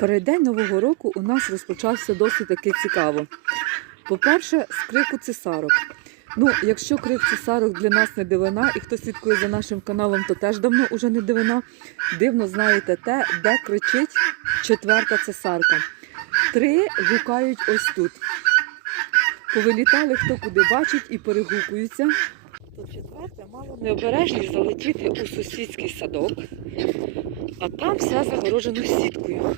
Переддень Нового року у нас розпочався досить таки цікаво. По-перше, з крику цесарок. Ну, якщо крик цесарок для нас не дивина, і хто слідкує за нашим каналом, то теж давно уже не дивина. Дивно знаєте те, де кричить четверта цесарка. Три гукають ось тут. Повилітали хто куди бачить і перегукуються. То четверте мало необережність залетіти у сусідський садок, а там все загорожено сіткою.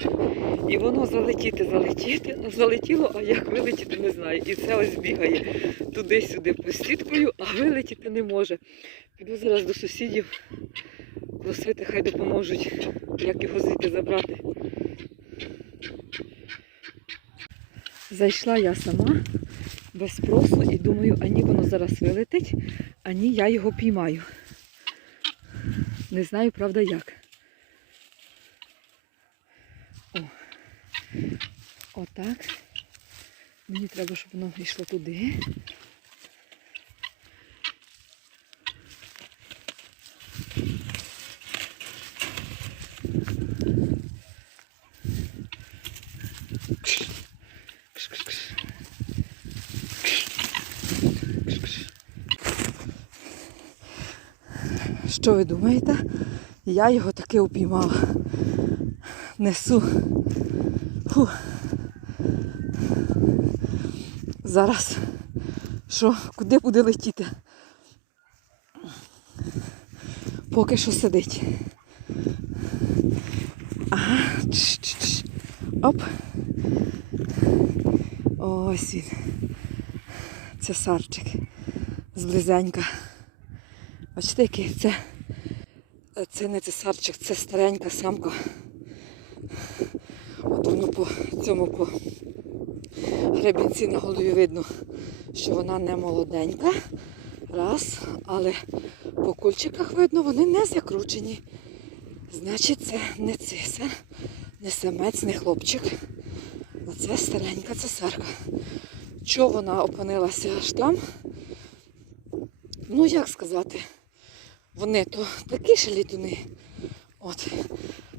І воно залетіти, залетіти, ну залетіло, а як вилетіти, не знаю. І це ось бігає туди-сюди по сіткою, а вилетіти не може. Піду зараз до сусідів просити, хай допоможуть, як його звідти забрати. Зайшла я сама без спросу і думаю, ані воно зараз вилетить, ані я його піймаю. Не знаю, правда, як. О. Отак. Мені треба, щоб воно йшло туди. Що ви думаєте? Я його таки упіймала. Несу. Фу. Зараз. Що, куди буде летіти? Поки що сидить. Ага. Чш-чш-чш. Оп. Ось він. Це сарчик. Зблизенька. Бачите, який це, це не цесарчик, це старенька самка. От воно по цьому по гребінці на голові видно, що вона не молоденька. Раз, але по кульчиках видно, вони не закручені. Значить, це не цисар, не самець, не хлопчик. А це старенька цесарка. Чого вона опинилася аж там? Ну, як сказати, вони то такі ж літуни. От.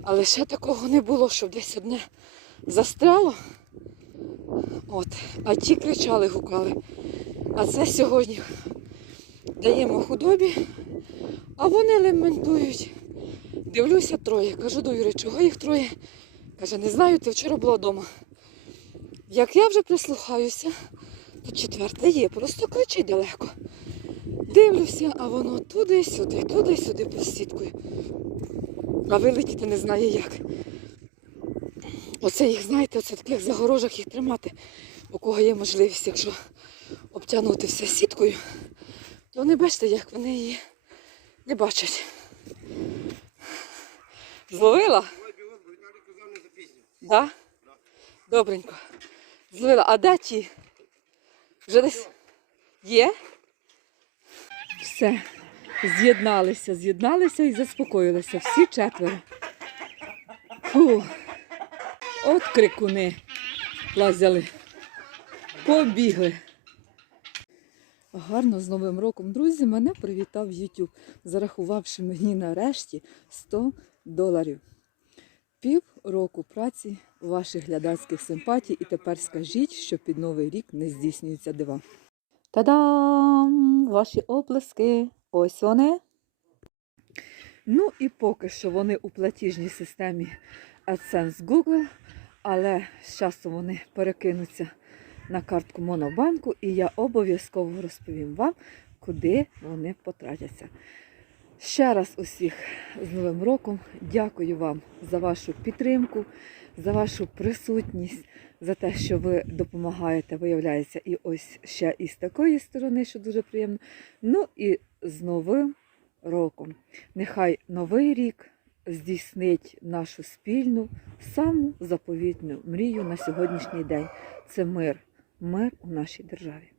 Але ще такого не було, щоб десь одне застряло. От. А ті кричали, гукали. А це сьогодні даємо худобі, а вони лементують. Дивлюся троє. Кажу до Юри, чого їх троє? Каже, не знаю, ти вчора була вдома. Як я вже прислухаюся, то четверте є, просто кричить далеко. Дивлюся, а воно туди-сюди, туди-сюди під сіткою. А вилетіти не знає як. Оце їх, знаєте, оце таких загорожах їх тримати, у кого є можливість, якщо обтягнути все сіткою, то не бачите, як вони її не бачать. Зловила? Да? Добренько. Зловила. А де ті? Вже десь є? Все. З'єдналися, з'єдналися і заспокоїлися. Всі четверо. Фу. От крикуни лазяли. Побігли. Гарно з Новим роком, друзі, мене привітав YouTube, зарахувавши мені нарешті 100 доларів. Пів року праці ваших глядацьких симпатій, і тепер скажіть, що під Новий рік не здійснюються дива. Та-дам! Ваші оплески. Ось вони. Ну і поки що вони у платіжній системі AdSense Google, але з часом вони перекинуться на картку Монобанку, і я обов'язково розповім вам, куди вони потратяться. Ще раз усіх з Новим роком дякую вам за вашу підтримку, за вашу присутність, за те, що ви допомагаєте, виявляється, і ось ще і з такої сторони, що дуже приємно. Ну і з Новим роком. Нехай новий рік здійснить нашу спільну, саму заповітну мрію на сьогоднішній день. Це мир, мир у нашій державі.